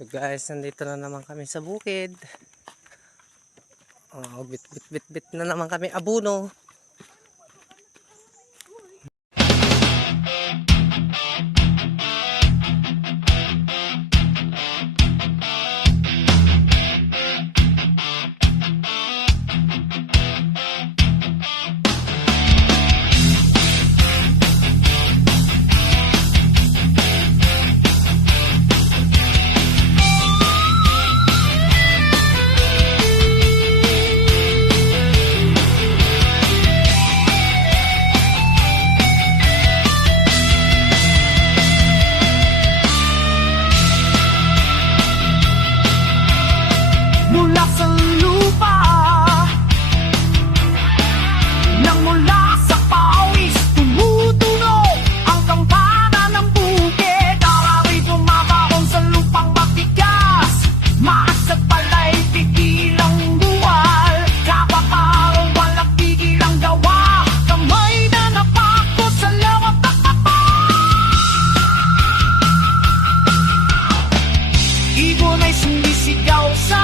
So guys, nandito na naman kami sa bukid. Bit na naman kami abuno. Mula sa lupa, nang mula sa pawis tumutunog ang kampana ng bukid. Arawa'y bumabaon sa lupang matigas, maasat pala'y pigilang buwal. Kapaparong walang pigilang gawa, kamay na napako sa lawak na kapa. Ibon ay sumisigaw sa